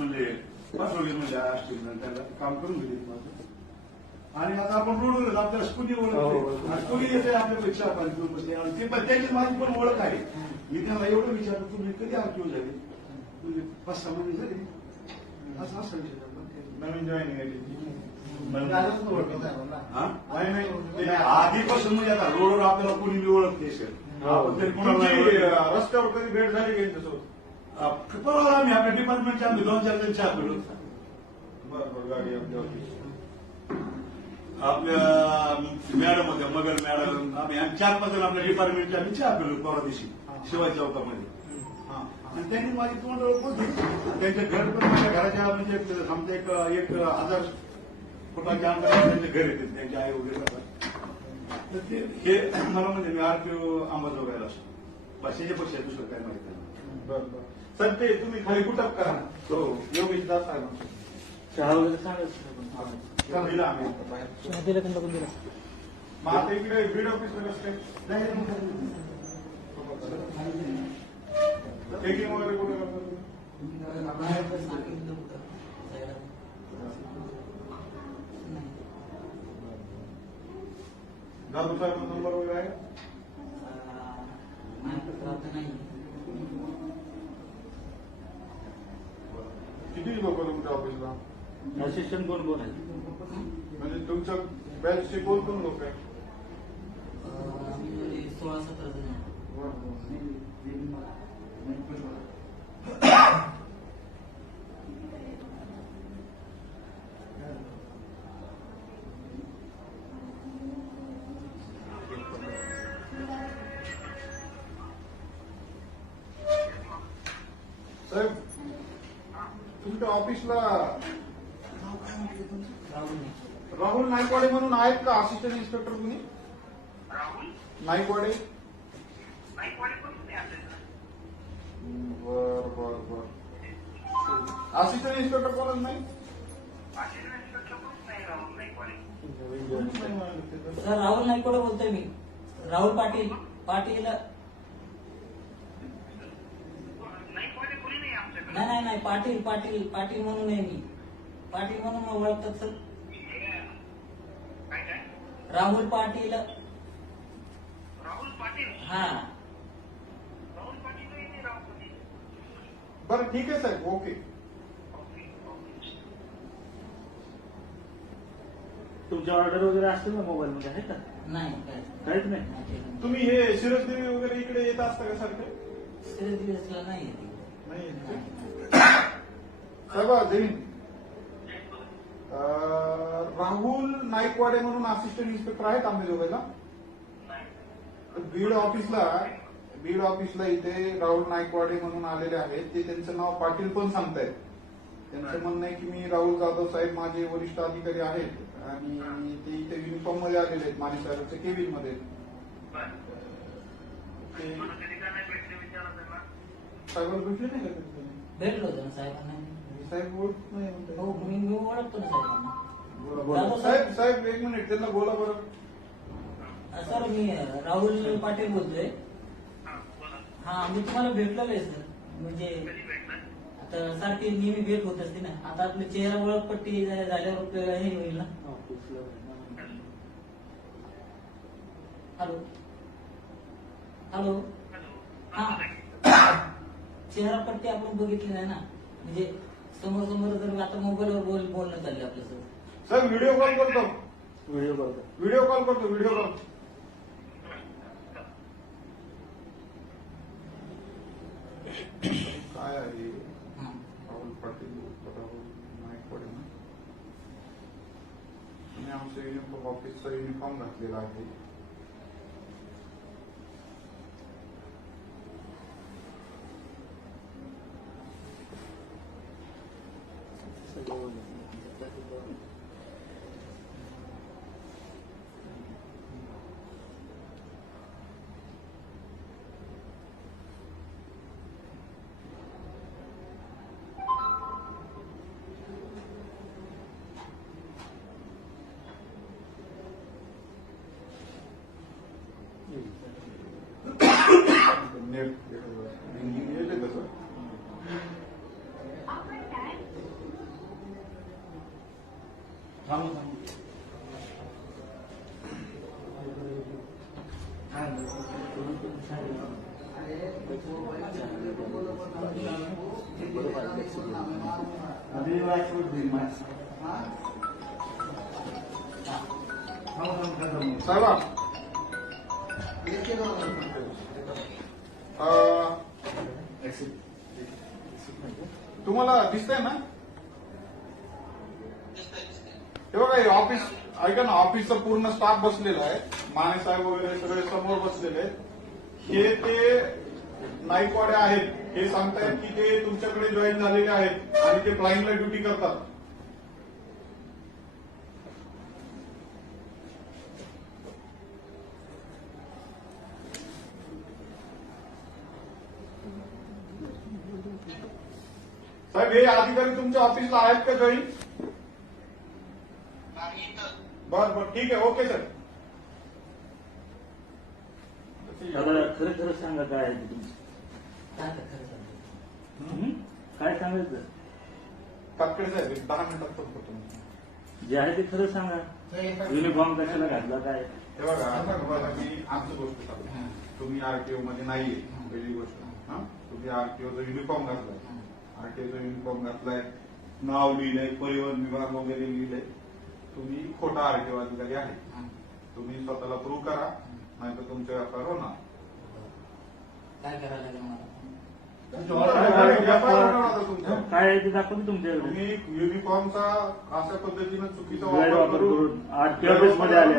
म्हणजे पाठवले म्हणजे असतील त्याला काम करून माझं. आणि आता आपण रोडवर आपल्याला स्कूटी हो, ओळख स्कूटी येते आणि ते पण त्याची माझी पण ओळख आहे. मी त्यांना एवढं विचारलं तुम्ही कधी आरटीओ झाले? म्हणजे पाच सहा महिने झाले. असं असं नवीन जॉईनिंग आहे म्हणजे. हा? आधीपासून म्हणजे आता रोडवर आपल्याला कोणी ओळखते सर. आपण तरी कोणाला रस्त्यावर कधी भेट झाली का परवा आम्ही आपल्या डिपार्टमेंटच्या आम्ही दोन चार जण चहा पिलो. आपल्या मॅडम होत्या मगर मॅडम आम्ही आम्ही चार पाच जण आपल्या डिपार्टमेंटच्या आम्ही चहा पिलो परवा दिवशी शिवाय चौकामध्ये. हा. आणि त्यांनी माझी तोंड ओळख होती त्यांचं घर पण माझ्या घराच्या म्हणजे आमचं एक एक हजार फुटाच्या अंतरावर त्यांचे घर येते त्यांचे आई वगैरे. तर ते हे मला म्हणजे मी आरपीओ अंबाजोगायला असतो. बस याच्यापेक्षा दुसरं काय माहिती नाही. बरं बरं. सर ते तुम्ही खाली कुठं करा? हो योगेश दास आहे चहा वगैरे सांगायचं दिला आम्ही. चहा दिला का दिला मग आता इकडे बीड ऑफिसला कसं काय चेकिंग वगैरे कुठे? जाधव साहेब नंबर वगैरे आहे? किती लोक तुमच्या ऑफिसला असिस्टंट कोण कोण आहे? म्हणजे तुमच्या बॅचचे कोण कोण लोक आहे? सोळा सतरा जण साहेब तुमच्या ऑफिसला. राहुल नाईकवाडे म्हणून आहेत का असिस्टंट इन्स्पेक्टर कुणी? नाईकवाडे. बर बर बर. असिस्टंट इन्स्पेक्टर कोणच नाही? सर राहुल नाईकवाडे बोलतोय मी. राहुल पाटील. पाटील नाही नाही नाही पाटील पाटील पाटील म्हणून आहे मी. पाटील म्हणून ओळखतात सर. राहुल पाटील. हा. बरं ठीक आहे साहेब ओके. तुमच्या ऑर्डर वगैरे असतील ना मोबाईल मध्ये आहे का? नाही काय? काहीच नाही. तुम्ही हे शिरसदेवी वगैरे इकडे येत असता का सारखं? सिरियस दिवसला नाही येत. अं, राहुल नाईकवाडे म्हणून असिस्टंट इन्स्पेक्टर आहेत आंबेजोगाईला बीड ऑफिसला बीड ऑफिसला इथे राहुल नाईकवाडे म्हणून आलेले आहेत. ते त्यांचं नाव पाटील पण सांगतायत. त्यांचं म्हणणं आहे की मी राहुल जाधव साहेब माझे वरिष्ठ अधिकारी आहेत. आणि ते इथे युनिफॉर्ममध्ये आलेले आहेत माझे साहेबांच्या केबिनमध्ये साहेबांना भेटले नाही का कधी तुम्ही? भेटलो होतो ना साहेबांना साहेब नाही म्हणताय. हो मी मी ओळखतो ना साहेबांना बोला, बोला. साहेब साहेब एक मिनिट त्यांना बोला बरं सर मी राहुल पाटील बोलतोय हा मी तुम्हाला भेटलेलो आहे सर म्हणजे आता सारखी नेहमी भेट होत असते ना आता आपली चेहरा ओळख पट्टी झाल्यावर हे होईल ना. हॅलो हॅलो हा चेहरा पट्टी आपण बघितली नाही ना. म्हणजे समोर समोर जर आता मोबाईलवर बोल बोलणं चाललं आपलं सर व्हिडिओ कॉल करतो. Video call. व्हिडिओ कॉल करतो व्हिडिओ कॉल काय आहे? हा. राहुल पाटील राहुल नाईकवाडे ना? आणि आमचं युनिफॉर्म ऑफिसचा युनिफॉर्म घातलेला आहे. Нет, не это Vamos, vamos. अभी वाइट फूड दिन में हाँ हम हम खत्म सर्वा तुम्हाला दिसतंय ना? हे बघा हे ऑफिस ऐका ना ऑफिसचा पूर्ण स्टाफ बसलेला आहे. माने साहेब वगैरे सगळे समोर बसलेले आहेत. हे ते नाईकवाडे आहेत. हे सांगतायत की ते तुमच्याकडे जॉईन झालेले आहेत आणि ते फ्लाईंगला ड्युटी करतात. साहेब हे अधिकारी तुमच्या ऑफिसला आहेत का जॉईन बर बर ठीक आहे ओके सर. खरं खरं सांगा काय आहे ते तुमचं. काय. हं? सांगायचं? तात्कडे साहेब एक दहा मिनिटात करतो तुम्ही जे आहे ते खरं सांगा. युनिफॉर्म कशाला घातला काय? हे बघा बघा, मी आमची गोष्ट सांगतो. तुम्ही आरटीओ मध्ये नाहीये पहिली गोष्ट. हा? तुम्ही आरटीओचा युनिफॉर्म घातलाय. आरटीओचा युनिफॉर्म घातलाय नाव लिहिलंय परिवहन विभाग वगैरे लिहिलंय तुम्ही खोटा आरटीओ अधिकारी आहे तुम्ही स्वतःला प्रूव्ह करा नाहीतर तुमचे व्यापार होणार काय करायला लागेल मला व्यापार होणार काय आहे ते दाखवते तुमच्याकडे तुम्ही युनिफॉर्मचा अशा पद्धतीनं चुकीचा गैरवापर वापर करून करून मध्ये आले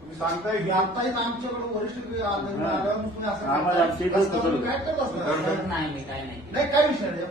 तुम्ही सांगताय की आता इथं आमच्याकडे वरिष्ठ आम्हाला आमच्या. काय करत असणार सर, नाही मी काय नाही. नाही काय विषय नाही